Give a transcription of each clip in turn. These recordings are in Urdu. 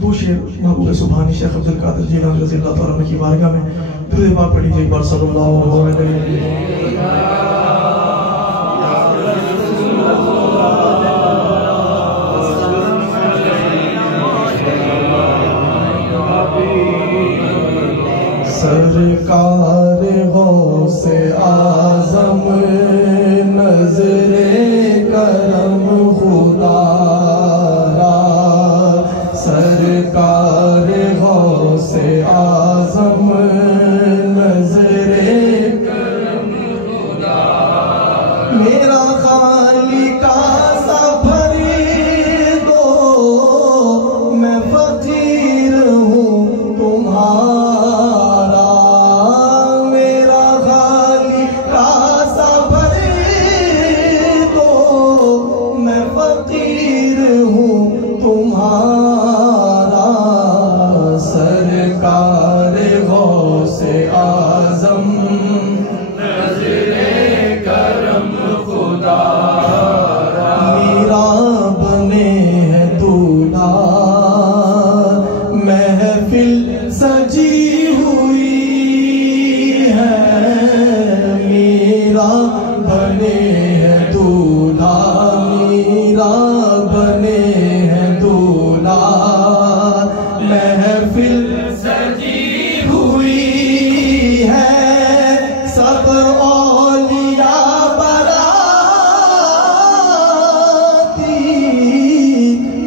دو شعر محبوب سبحانی شیخ عبدالقادر جیلانی رضی اللہ تعالیٰ عنہ کی بارگاہ میں درود پاک پڑھیے ایک بار صلی اللہ علیہ وسلم. سرکار غوث اعظم نظر کرم خدا را، سرکار غوث اعظم نظر کرم خدا، میرا خالق سا بھری دو، میں فقیر ہوں تمہارا، میرا خالق سا بھری دو، میں فقیر ہوں تمہارا، سرکار غوث اعظم نظر کرم خدا را، میرا بنے ہے دولہا محفل سجی ہوئی ہے، میرا بنے ہے دولہا، میرا بنے ہے دولہا محفل سجی ہوئی ہے، سب اولیاء براتی،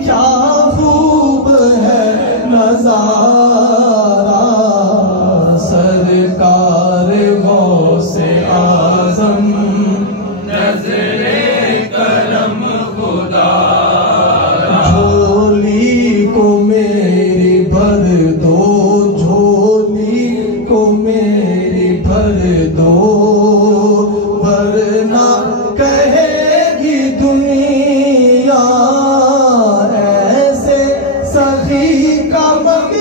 کیا خوب ہے نظارہ، سرکار غوث اعظم نظر کرم خدا، جھولی کو میری بھر دو، جھولی کو میری بھر دو، ورنہ کہے گی دنیا ایسے سخی کا منگتا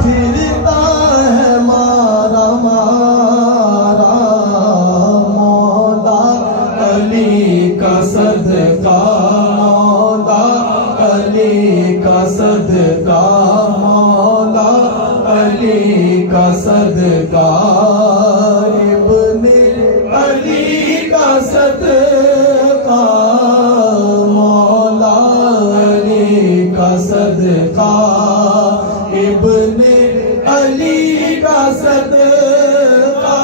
پھرتا ہے مارا مارا، مولا علی کا صدقہ، مولا علی کا صدقہ، مولا علی کا صدقہ، ابن علی کا صدقہ، مولا علی کا صدقہ، ابن علی کا صدقہ،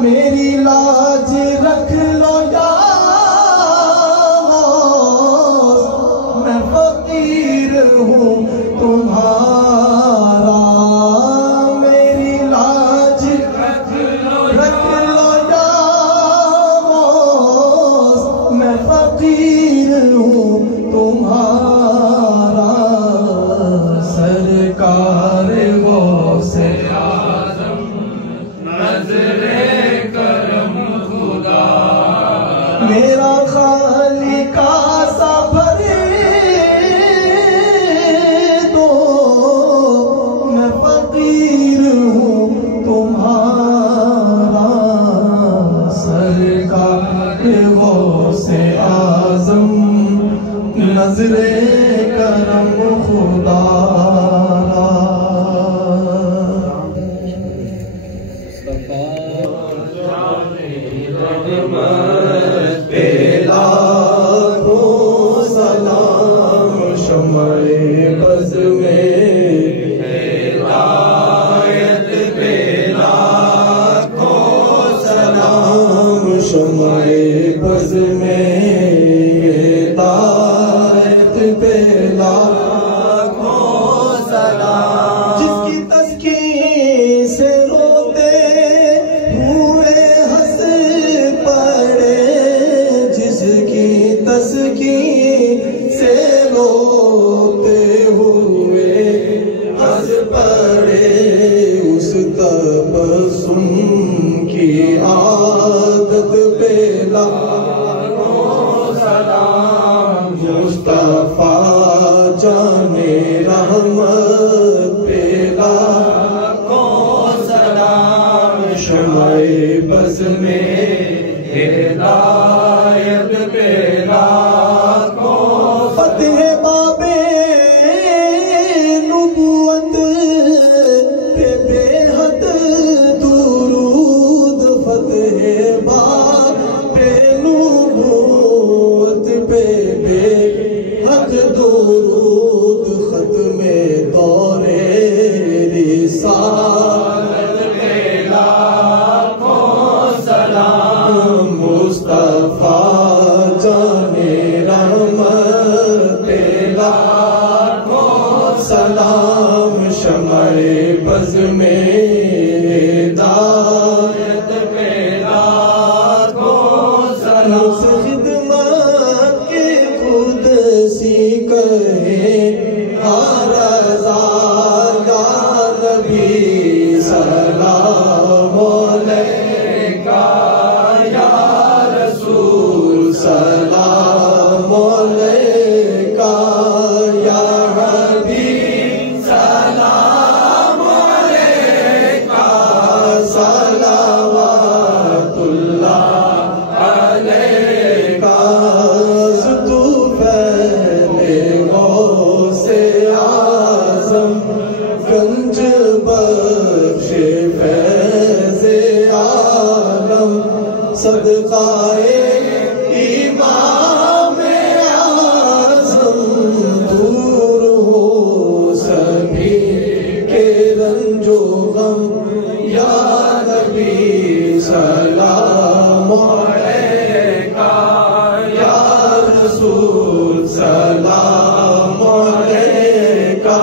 میری لاج رکھ لو یا غوث، میں فقیر ہوں تمہارا، میری لاج رکھ لو یا غوث، میں فقیر ہوں تمہارا، سرکار غوث اعظم نظر کرم خدا، میرا خالق سا بھری دو، میں فقیر ہوں تمہارا، سرکار غوث اعظم نظر کرم خدا را. سلام شمع بز میں ہدایت پہ لاکھوں سلام، شمع بز میں ہدایت پہ لاکھوں سلام، جس کی تسکین سے روتے ہوئے ہنس پڑے، جس کی تسکین سے روتے ہوئے ہنس پڑے، اس تبسم کی عادت پہ لاکھوں سلام، مصطفیٰ جانے رحمت پہ لاکھوں سلام، شمع بز میں ہدایت پہ لاکھوں فتح صدقائے امام اعظم دور ہو سبھی کے رنج و غم یا نبی سلام علیکہ یا رسول سلام علیکہ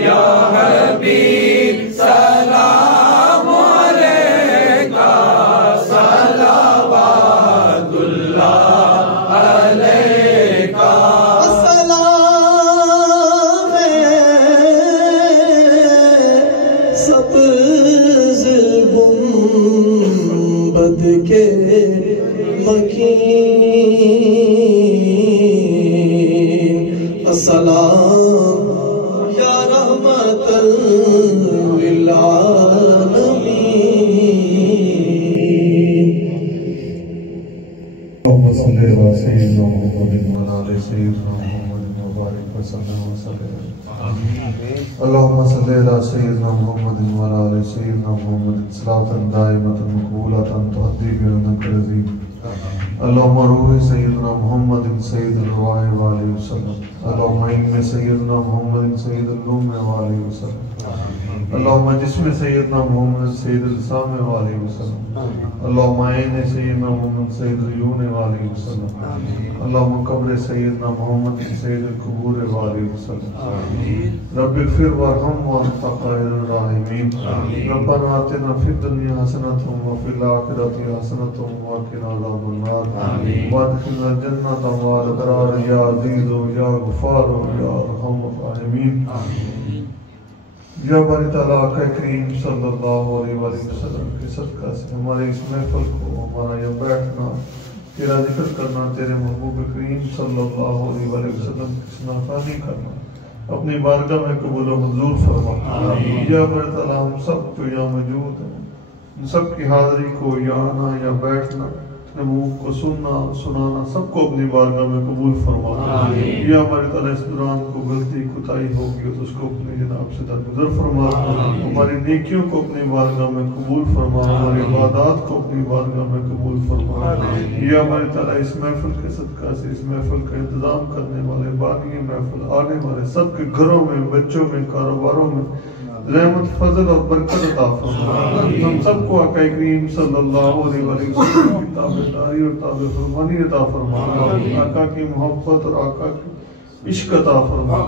یا حبیب سلام علیکہ صلوات اللہ علیکہ السلام سبز گنبد کے مکین السلام یا رحمت للعالمین اللهم صل على سيدنا محمد وعلى آل سيدنا محمد وبارك وسلم اللهم صل على سيدنا محمد وعلى آل سيدنا محمد صلاة دائمة مقبولة تهدي بها من الرزيق اللهم روح سيدنا محمد سيد الروائع وآله وسلم اللهم إن سيدنا محمد سيد الأم وآله وسلم اللهم جسم سيدنا محمد سيد الإسلام وآله وسلم اللهم عين سيدنا محمد سيد العيون وآله وسلم اللهم قبر سيدنا محمد سيد القبور وآله وسلم رب اغفر وارحم وأنت خير الراحمين ربنا آتنا في الدنيا حسنة وفي الآخرة حسنة وقنا عذاب النار وادخلنا الجنة مع الأبرار يا عزيز يا غفار يا أرحم الراحمين یا باری تعالیٰ آقا کریم صلی اللہ علیہ وسلم کے صدقہ سے ہمارے اس محفل کو ہمارا یہ بیٹھنا تیرا ذکر کرنا تیرے محبوب کریم صلی اللہ علیہ وسلم کی شناخوانی کرنا اپنی بارگاہ میں قبول و منظور فرما یا باری تعالیٰ ہم سب جو یہاں موجود ہیں ان سب کی حاضری کو یا آنا یا بیٹھنا نمو کو سننا سنانا سب کو اپنی بارگاہ میں قبول فرما یا ہمارے تعالیٰ اس دوران کو غلطی کوتاہی ہوگی تو اس کو اپنی جناب سے درگزر فرما ہماری نیکیوں کو اپنی بارگاہ میں قبول فرما ہماری عبادات کو اپنی بارگاہ میں قبول فرما یا ہمارے تعالیٰ اس محفل کے صدقہ سے اس محفل کا انتظام کرنے والے بانی محفل آنے والے سب کے گھروں میں بچوں میں کاروباروں میں رحمت فضل اور برکت عطا فرما ہم سب کو آقا کریم صلی اللہ علیہ وسلم کی تابعداری اور تابع فرمانی عطا فرما آقا کی محبت اور آقا کی عشق عطا فرما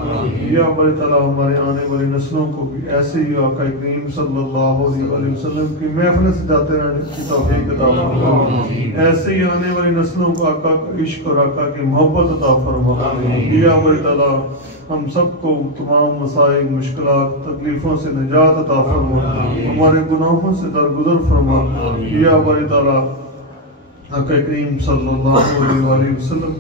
یا بڑی تعالیٰ ہمارے آنے والی نسلوں کو بھی ایسے ہی آقا کریم صلی اللہ علیہ وسلم کی محفل سے جاتے رہنے کی توفیق عطا فرما ایسے ہی آنے والی نسلوں کو آقا کا عشق اور آقا کی محبت عطا فرما یا بڑی تعالیٰ ہم سب کو تمام مسائل مشکلات تکلیفوں سے نجات عطا فرما ہمارے گناہوں سے درگزر فرما یا باری تعالیٰ آقا کریم صلی اللہ علیہ وسلم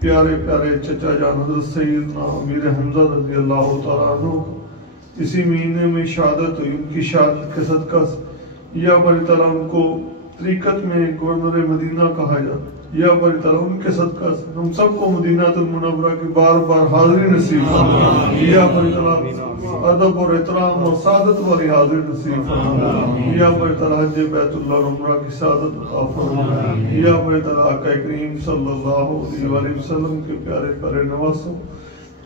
پیارے پیارے چچا جان حضرت سیدنا امیر حمزہ رضی اللہ تعالیٰ عنہ اسی مہینے میں شہادت ہوئی ان کی شہادت کے صدقہ سے یا باری تعالیٰ ان کو طریقت میں گورنر مدینہ کہا جاتا یا باری تعالیٰ ان کے صدقہ سے ہم سب کو مدینہ المنورہ کی بار بار حاضری نصیب فرما یا باری تعالیٰ ادب اور احترام اور سعادت والی حاضری نصیب فرما یا باری تعالیٰ حج بیت اللہ اور عمرہ کی سعادت عطا فرما یا باری تعالیٰ آقا کریم صلی اللہ علیہ وسلم کے پیارے پیارے نواسوں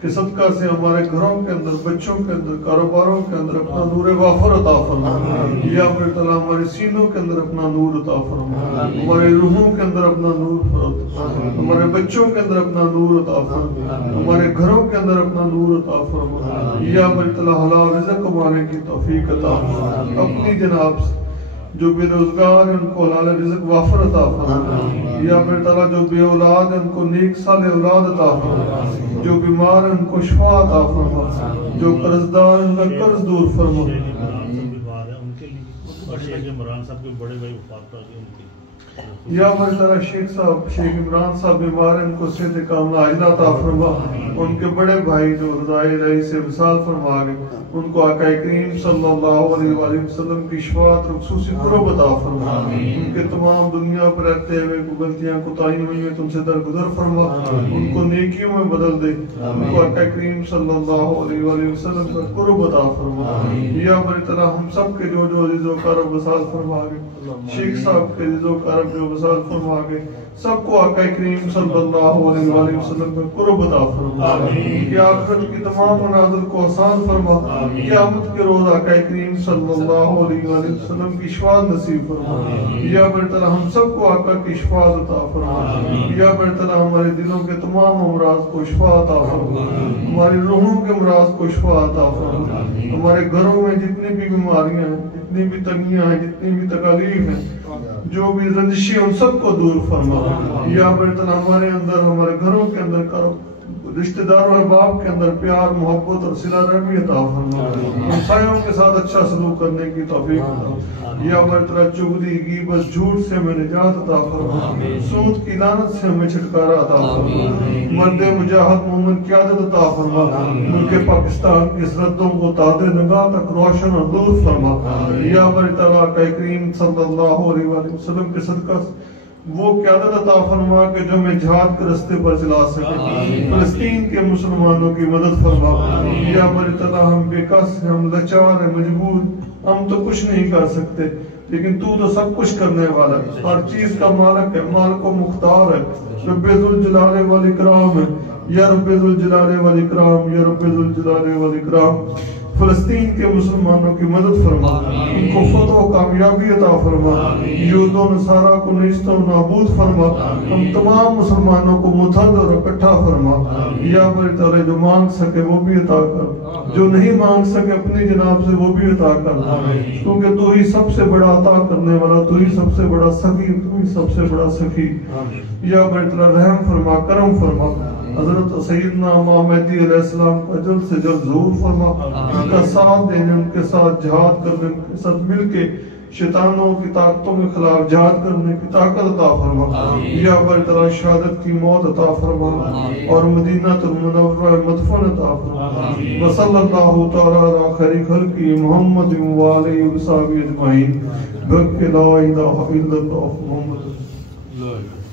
کہ صدقہ سے ہمارے گھروں کے اندر بچوں کے اندر کاروباروں کے اندر اپنا نور وافر عطا فرما یا باری تعالیٰ ہمارے سینوں کے اندر اپنا نور عطا فرما ہمارے روحوں کے اندر اپنا نور فرما ہمارے بچوں کے اندر اپنا نور عطا فرما ہمارے گھروں کے اندر اپنا نور عطا فرما یا باری تعالیٰ حلال رزق کمانے کی توفیق عطا فرما اپنی جناب سے جو بے روزگار ہیں ان کو حلال رزق وافر عطا فرما یا باری تعالیٰ جو بے اولاد ہیں ان کو نیک صالح اولاد عطا فرما جو بیمار ہیں ان کو شفا عطا فرما جو قرضدار ان کا قرض دور فرما یا ہماری طرح شیخ عمران صاحب بیمار ہیں ان کو صحت کاملہ عاجلہ عطا فرما ان کے بڑے بھائی جو رضائے رہی سے وصال فرما گئے ان کو آقا کریم صلی اللہ علیہ وسلم کی شفاعت اور خصوصی قرب عطا فرما ان کے تمام دنیا پر رہتے ہوئے غلطیاں کوتاہیاں ہوئی ہیں تم سے درگزر فرما ان کو نیکیوں میں بدل دے ان کو آقا کریم صلی اللہ علیہ وسلم کا قرب عطا فرما یا ہماری طرح ہم سب کے جو عزیز و کرم وصال فرما گئے شیخ صاحب کے عزیز و کرم جو وصال فرما کے سب کو آقا کریم صلی اللہ علیہ وآلہ وسلم پر قرب عطا فرما کہ آخرت کی تمام منازل کو آسان فرما قیامت کے روز آقا کریم صلی اللہ علیہ وآلہ وسلم کی شفاعت نصیب فرما یا بر تعالی ہم سب کو آقا کی شفاعت عطا فرما یا بر تعالی ہمارے دلوں کے تمام امراض کو شفا عطا فرما ہماری روحوں کے امراض کو شفا عطا فرما ہمارے گھروں میں جتنی بھی بیماریاں ہیں جتنی بھی تنگیاں ہیں جتنی بھی تکالیف ہیں جو بھی رنجشیں ان سب کو دور فرما یا بر تعالی ہمارے اندر ہمارے گھروں کے اندر کرو رشتہ دار و احباب کے اندر پیار محبت اور صلہ رحمی عطا فرما ہمسایوں کے ساتھ اچھا سلوک کرنے کی توفیق عطا یا بر تعالی چغلی غیبت جھوٹ سے ہمیں نجات عطا فرما سود کی لعنت سے ہمیں چھٹکارا عطا فرما مرد مجاہد مومن قیادت عطا فرما ملک پاکستان کی سرحدوں کو تادر نگاہ تک روشن اور دور فرما یا بر تعالی کریم صلی اللہ علیہ وآلہ وسلم کے صدقہ وہ قیادت عطا فرما کہ جو ہمیں جہاد کے رستے پر چلا سکے فلسطین کے مسلمانوں کی مدد فرما یا بر تعالی ہم بے کس ہیں ہم لاچار ہیں مجبور ہم تو کچھ نہیں کر سکتے لیکن تو سب کچھ کرنے والا ہے ہر چیز کا مالک ہے مالک و مختار ہے رب ذوالجلال والاکرام ہے یا رب ذوالجلال والاکرام یا رب ذوالجلال والاکرام فلسطین کے مسلمانوں کی مدد فرما ان کو فتح و کامیابی عطا فرما یہود و نصارہ کو نیست و نابود فرما ہم تمام مسلمانوں کو متحد اور اکٹھا فرما یا بر تعالی جو مانگ سکے وہ بھی عطا کر جو نہیں مانگ سکے اپنی جناب سے وہ بھی عطا کر کیونکہ تو ہی سب سے بڑا عطا کرنے والا تو ہی سب سے بڑا سخی تو ہی سب سے بڑا سخی یا بر تعالی رحم فرما کرم فرما حضرت سیدنا امام مہدی علیہ السلام کا جلد سے جلد ظہور فرما ان کا ساتھ دینے ان کے ساتھ جہاد کرنے ان کے ساتھ مل کے شیطانوں کی طاقتوں کے خلاف جہاد کرنے کی طاقت عطا فرما یا بر تعالی شہادت کی موت عطا فرما اور مدینہ المنورہ مدفن عطا فرما وصلی اللہ تعالی علی خیر خلق محمد وآلہ وصحبہ اجمعین بک لا الہ الا اللہ محمد